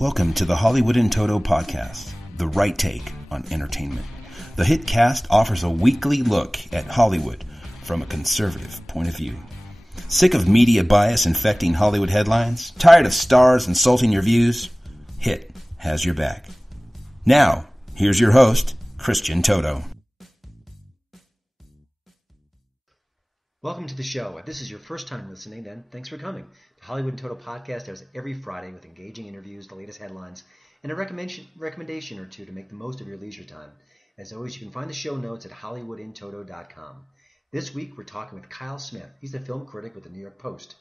Welcome to the Hollywood in Toto podcast, the right take on entertainment. The HiT cast offers a weekly look at Hollywood from a conservative point of view. Sick of media bias infecting Hollywood headlines? Tired of stars insulting your views? HiT has your back. Now, here's your host, Christian Toto. Welcome to the show. If this is your first time listening, then thanks for coming. The Hollywood in Toto podcast airs every Friday with engaging interviews, the latest headlines, and a recommendation or two to make the most of your leisure time. As always, you can find the show notes at hollywoodintoto.com. This week, we're talking with Kyle Smith. He's the film critic with the New York Post.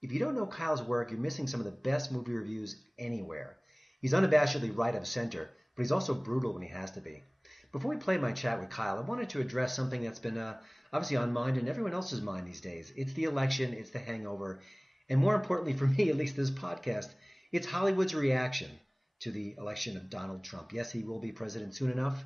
If you don't know Kyle's work, you're missing some of the best movie reviews anywhere. He's unabashedly right of center, but he's also brutal when he has to be. Before we play my chat with Kyle, I wanted to address something that's been obviously on mind and everyone else's mind these days. It's the election, it's the hangover, and more importantly for me, at least this podcast, it's Hollywood's reaction to the election of Donald Trump. Yes, he will be president soon enough,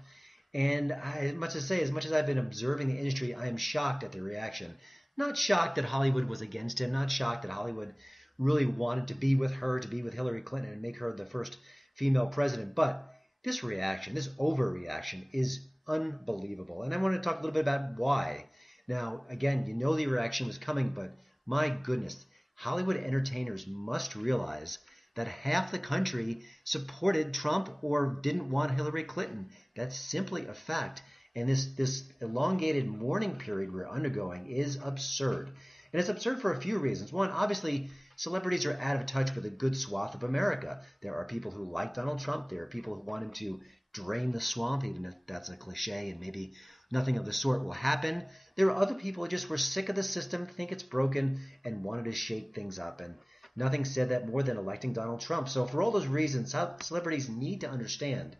and as much as I've been observing the industry, I am shocked at the reaction. Not shocked that Hollywood was against him, not shocked that Hollywood really wanted to be with her, to be with Hillary Clinton and make her the first female president, but this reaction, this overreaction is unbelievable. And I want to talk a little bit about why. Now, again, you know the reaction was coming, but my goodness, Hollywood entertainers must realize that half the country supported Trump or didn't want Hillary Clinton. That's simply a fact. And this elongated mourning period we're undergoing is absurd. And it's absurd for a few reasons. One, obviously, celebrities are out of touch with a good swath of America. There are people who like Donald Trump. There are people who want him to drain the swamp, even if that's a cliche and maybe nothing of the sort will happen. There are other people who just were sick of the system, think it's broken, and wanted to shake things up. And nothing said that more than electing Donald Trump. So for all those reasons, celebrities need to understand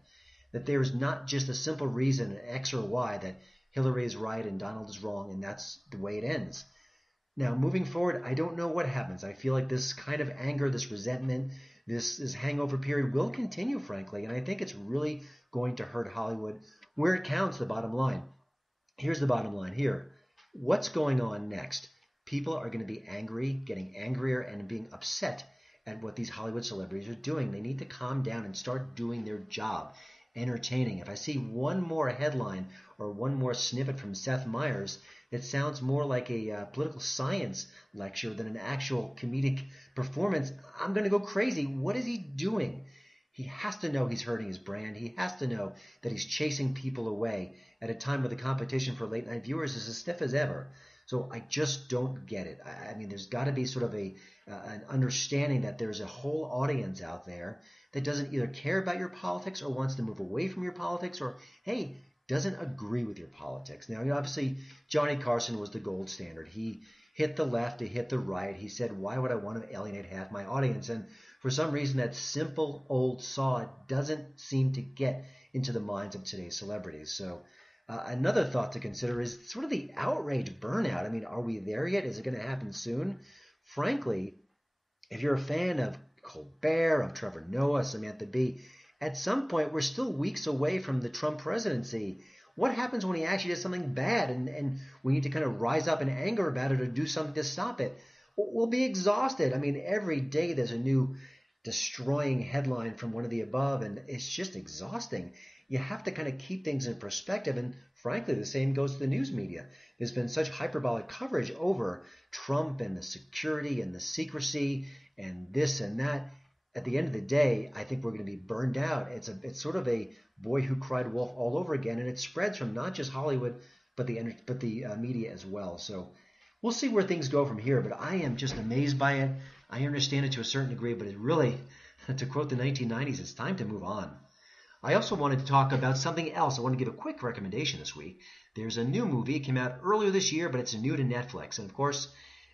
that there is not just a simple reason, X or Y, that Hillary is right and Donald is wrong, and that's the way it ends. Now, moving forward, I don't know what happens. I feel like this kind of anger, this resentment, this hangover period will continue, frankly, and I think it's really going to hurt Hollywood where it counts, the bottom line. Here's the bottom line here. What's going on next? People are going to be angry, getting angrier, and being upset at what these Hollywood celebrities are doing. They need to calm down and start doing their job, entertaining. If I see one more headline or one more snippet from Seth Meyers that sounds more like a political science lecture than an actual comedic performance, I'm going to go crazy. What is he doing? He has to know he's hurting his brand. He has to know that he's chasing people away at a time where the competition for late night viewers is as stiff as ever. So I just don't get it. I mean, there's got to be sort of an understanding that there's a whole audience out there that doesn't either care about your politics or wants to move away from your politics or, hey, doesn't agree with your politics. Now, obviously, Johnny Carson was the gold standard. He hit the left, he hit the right. He said, why would I want to alienate half my audience? And for some reason, that simple old saw doesn't seem to get into the minds of today's celebrities. So another thought to consider is sort of the outrage burnout. I mean, are we there yet? Is it going to happen soon? Frankly, if you're a fan of Colbert, of Trevor Noah, Samantha Bee, at some point, we're still weeks away from the Trump presidency. What happens when he actually does something bad and we need to kind of rise up in anger about it or do something to stop it? We'll be exhausted. I mean, every day there's a new destroying headline from one of the above, and it's just exhausting. You have to kind of keep things in perspective, and frankly, the same goes to the news media. There's been such hyperbolic coverage over Trump and the security and the secrecy and this and that. At the end of the day, I think we're going to be burned out. It's sort of a boy who cried wolf all over again, and it spreads from not just Hollywood, but the media as well. So we'll see where things go from here, but I am just amazed by it. I understand it to a certain degree, but it really, to quote the 1990s, it's time to move on. I also wanted to talk about something else. I want to give a quick recommendation this week. There's a new movie. It came out earlier this year, but it's new to Netflix, and of course,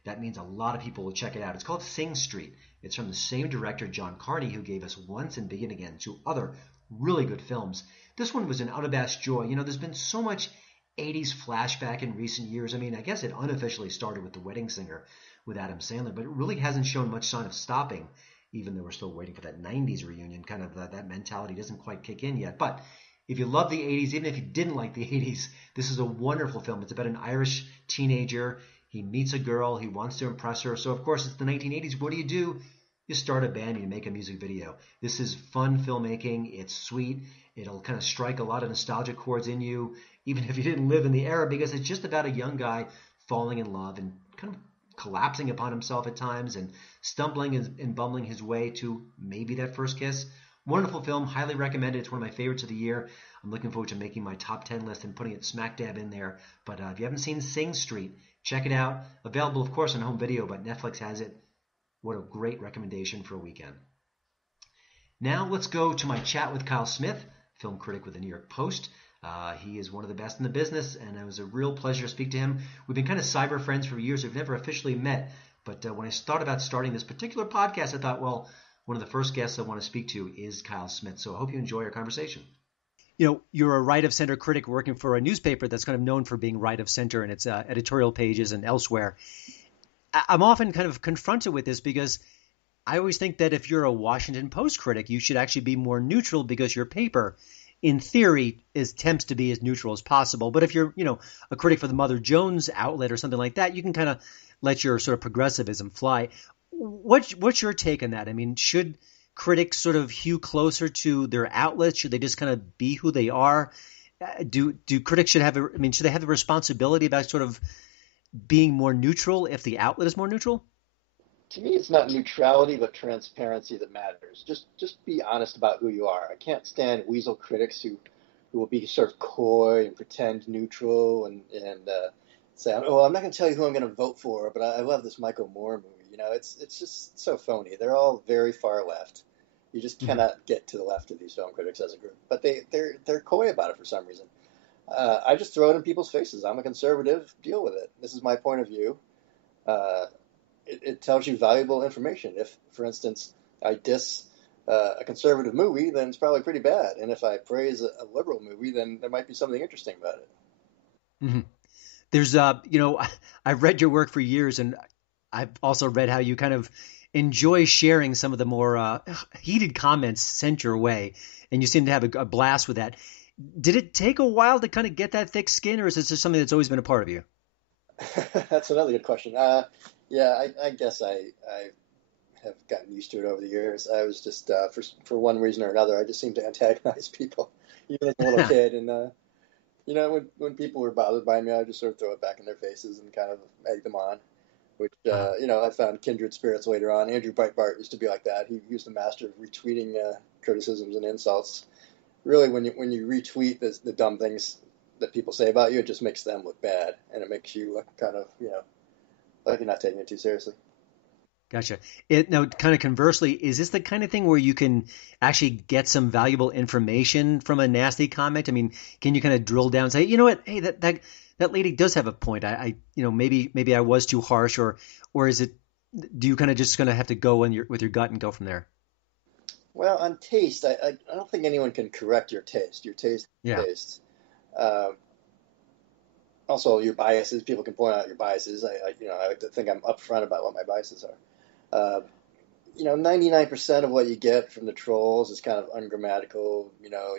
that means a lot of people will check it out. It's called Sing Street. It's from the same director, John Carney, who gave us Once and Begin Again, two other really good films. This one was an unabashed joy. You know, there's been so much 80s flashback in recent years. I mean, I guess it unofficially started with The Wedding Singer with Adam Sandler, but it really hasn't shown much sign of stopping, even though we're still waiting for that 90s reunion. Kind of that mentality doesn't quite kick in yet. But if you love the 80s, even if you didn't like the 80s, this is a wonderful film. It's about an Irish teenager. He meets a girl. He wants to impress her. So, of course, it's the 1980s. What do? You start a band, you make a music video. This is fun filmmaking. It's sweet. It'll kind of strike a lot of nostalgic chords in you, even if you didn't live in the era, because it's just about a young guy falling in love and kind of collapsing upon himself at times and stumbling and bumbling his way to maybe that first kiss. Wonderful film, highly recommended. It's one of my favorites of the year. I'm looking forward to making my top 10 list and putting it smack dab in there. But if you haven't seen Sing Street, check it out. Available, of course, on home video, but Netflix has it. What a great recommendation for a weekend. Now let's go to my chat with Kyle Smith, film critic with the New York Post. He is one of the best in the business, and it was a real pleasure to speak to him. We've been kind of cyber friends for years. We've never officially met, but when I thought about starting this particular podcast, I thought, well, one of the first guests I want to speak to is Kyle Smith. So I hope you enjoy our conversation. You know, you're a right-of-center critic working for a newspaper that's kind of known for being right-of-center in its editorial pages and elsewhere. I'm often kind of confronted with this because I always think that if you're a Washington Post critic, you should actually be more neutral because your paper, in theory, attempts to be as neutral as possible. But if you're, a critic for the Mother Jones outlet or something like that, you can kind of let your sort of progressivism fly. What's your take on that? I mean, should critics sort of hew closer to their outlets? Should they just kind of be who they are? Do critics should they have the responsibility about sort of being more neutral if the outlet is more neutral? To me, it's not neutrality, but transparency that matters. Just be honest about who you are. I can't stand weasel critics who will be sort of coy and pretend neutral and say, oh, I'm not going to tell you who I'm going to vote for, but I love this Michael Moore movie. It's just so phony. They're all very far left. You just cannot get to the left of these film critics as a group. But they're coy about it for some reason. I just throw it in people's faces. I'm a conservative. Deal with it. This is my point of view. It tells you valuable information. If, for instance, I diss a conservative movie, then it's probably pretty bad. And if I praise a liberal movie, then there might be something interesting about it. Mm-hmm. There's, I've read your work for years, and I've also read how you kind of enjoy sharing some of the more heated comments sent your way, and you seem to have a blast with that. Did it take a while to kind of get that thick skin, or is this just something that's always been a part of you? That's another good question. Yeah, I guess I have gotten used to it over the years. I was just, for one reason or another, I just seemed to antagonize people, even as a little kid. And, when people were bothered by me, I would just sort of throw it back in their faces and kind of egg them on, which, I found kindred spirits later on. Andrew Breitbart used to be like that. He was the master of retweeting criticisms and insults. Really, when you retweet the dumb things that people say about you, it just makes them look bad, and it makes you look kind of, like you're not taking it too seriously. Gotcha. Now, kind of conversely, is this the kind of thing where you can actually get some valuable information from a nasty comment? I mean, can you kind of drill down and say, you know what, hey, that lady does have a point. Maybe I was too harsh, or is it? Do you kind of just going to have to go with your gut and go from there? Well, on taste, I don't think anyone can correct your taste. Your taste is taste. Also, your biases. People can point out your biases. I like to think I'm upfront about what my biases are. 99% of what you get from the trolls is kind of ungrammatical.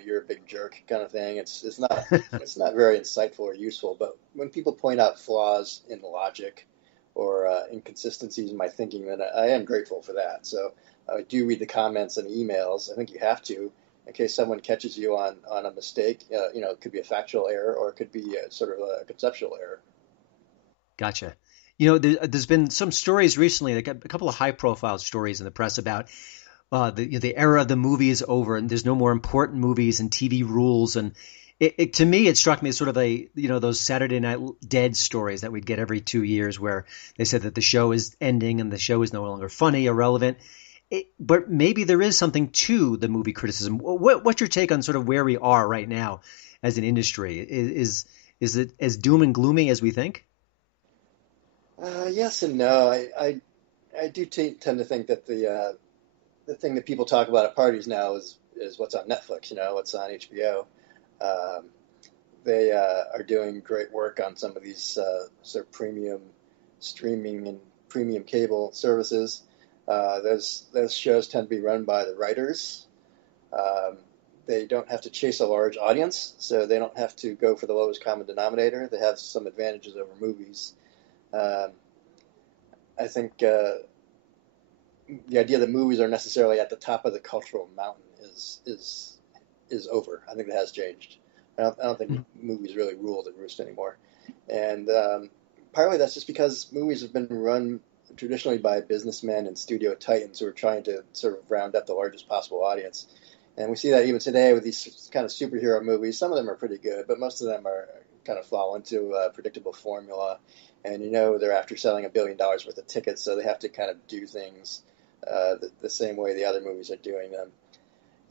You're a big jerk kind of thing. It's not it's not very insightful or useful. But when people point out flaws in the logic or inconsistencies in my thinking, then I am grateful for that. So I do read the comments and emails. I think you have to, in case someone catches you on a mistake. It could be a factual error, or it could be sort of a conceptual error. Gotcha. There's been some stories recently, like a couple of high-profile stories in the press about the era of the movie is over, and there's no more important movies and TV rules. And to me, it struck me as sort of those Saturday Night Dead stories that we'd get every 2 years, where they said that the show is ending and the show is no longer funny or relevant. But maybe there is something to the movie criticism. What's your take on sort of where we are right now as an industry? Is it as doom and gloomy as we think? Yes and no. I do tend to think that the thing that people talk about at parties now is what's on Netflix. What's on HBO. They are doing great work on some of these sort of premium streaming and premium cable services. Those shows tend to be run by the writers. They don't have to chase a large audience, so they don't have to go for the lowest common denominator. They have some advantages over movies. I think the idea that movies are necessarily at the top of the cultural mountain is over. I think that has changed. I don't think movies really rule the roost anymore. And partly that's just because movies have been run traditionally by businessmen and studio titans who are trying to sort of round up the largest possible audience. And we see that even today with these kind of superhero movies. Some of them are pretty good, but most of them are kind of fall into a predictable formula. And they're after selling $1 billion worth of tickets, so they have to kind of do things the same way the other movies are doing them.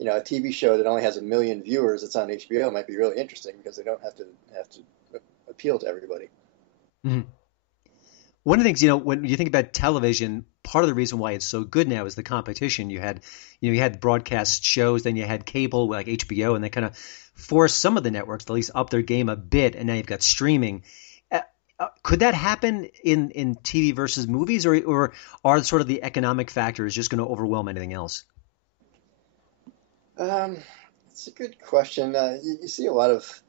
A TV show that only has 1 million viewers that's on HBO might be really interesting because they don't have to appeal to everybody. Mm-hmm. One of the things, when you think about television, part of the reason why it's so good now is the competition. You had broadcast shows, then you had cable like HBO, and they kind of forced some of the networks to at least up their game a bit, and now you've got streaming. Could that happen in TV versus movies, or are sort of the economic factors just going to overwhelm anything else? It's a good question. You see a lot of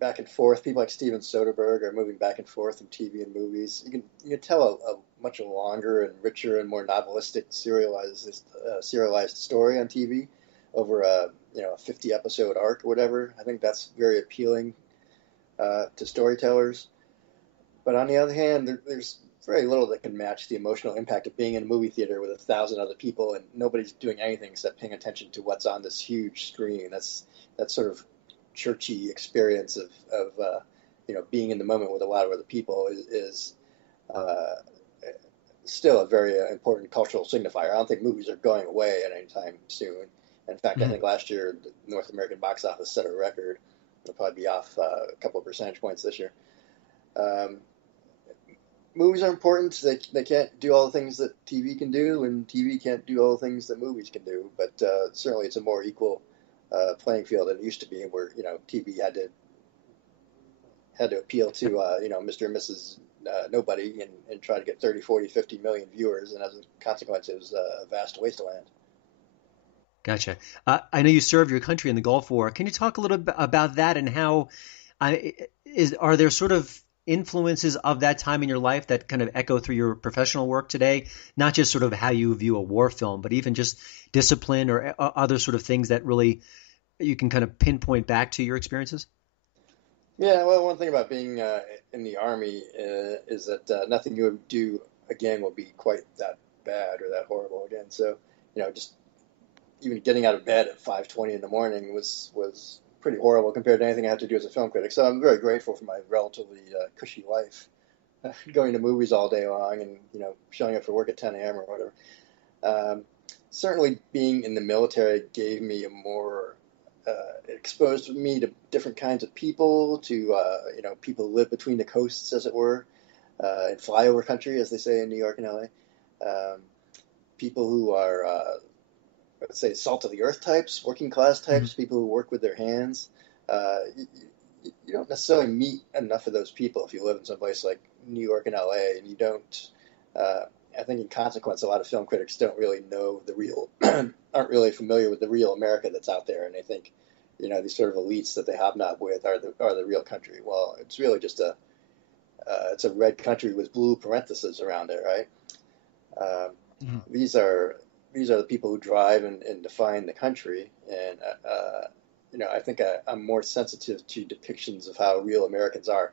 back and forth. People like Steven Soderbergh are moving back and forth from TV and movies. You can tell a much longer and richer and more novelistic serialized story on TV over a 50 episode arc or whatever. I think that's very appealing to storytellers. But on the other hand, there's very little that can match the emotional impact of being in a movie theater with 1,000 other people and nobody's doing anything except paying attention to what's on this huge screen. That's sort of churchy experience of being in the moment with a lot of other people is still a very important cultural signifier. I don't think movies are going away at any time soon. In fact, I think last year the North American box office set a record. It'll probably be off a couple of percentage points this year. Movies are important. They can't do all the things that TV can do, and TV can't do all the things that movies can do. But certainly, it's a more equal playing field than it used to be, where TV had to appeal to Mr. and Mrs. Nobody and try to get 30, 40, 50 million viewers, and as a consequence, it was a vast waste of land. Gotcha. I know you served your country in the Gulf War. Can you talk a little bit about that and how are there sort of influences of that time in your life that kind of echo through your professional work today? Not just sort of how you view a war film, but even just discipline or other sort of things that really you can kind of pinpoint back to your experiences? Yeah, well, one thing about being in the Army is that nothing you do again will be quite that bad or that horrible again. So, just even getting out of bed at 5:20 in the morning was pretty horrible compared to anything I have to do as a film critic. So I'm very grateful for my relatively cushy life, going to movies all day long and showing up for work at 10 a.m. or whatever. Certainly, being in the military gave me a more exposed me to different kinds of people, to people who live between the coasts, as it were, in flyover country, as they say in New York and LA. People who are let's say salt of the earth types, working class types, people who work with their hands. You don't necessarily meet enough of those people if you live in some place like New York and LA, and you don't. I think in consequence, a lot of film critics don't really know the real, aren't really familiar with the real America that's out there, and they think, these sort of elites that they hobnob with are the real country. Well, it's really just it's a red country with blue parentheses around it, right? These are the people who drive and define the country, and I think I'm more sensitive to depictions of how real Americans are.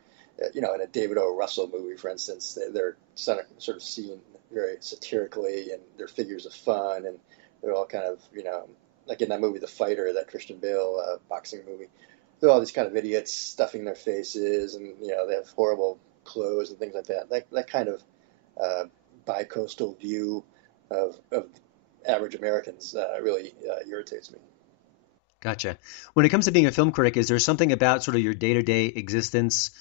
In a David O. Russell movie, for instance, they're sort of seen very satirically, and they're figures of fun, and they're all kind of, like in that movie, The Fighter, that Christian Bale boxing movie. They're all these kind of idiots stuffing their faces, and they have horrible clothes and things like that. That kind of bi-coastal view of average Americans really irritates me. Gotcha. When it comes to being a film critic, is there something about sort of your day-to-day existence,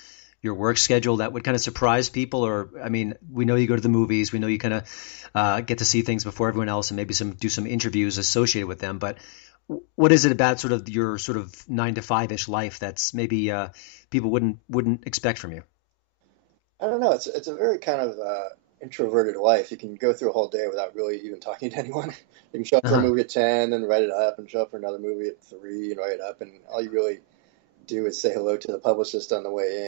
your work schedule that would kind of surprise people? Or, I mean, we know you go to the movies, we know you kind of get to see things before everyone else and maybe do some interviews associated with them. But what is it about sort of your sort of 9 to 5-ish life that's maybe people wouldn't expect from you? I don't know. It's a very kind of introverted life. You can go through a whole day without really even talking to anyone. You can show up for a movie at 10 and write it up, and show up for another movie at 3 and write it up, and all you really do is say hello to the publicist on the way in.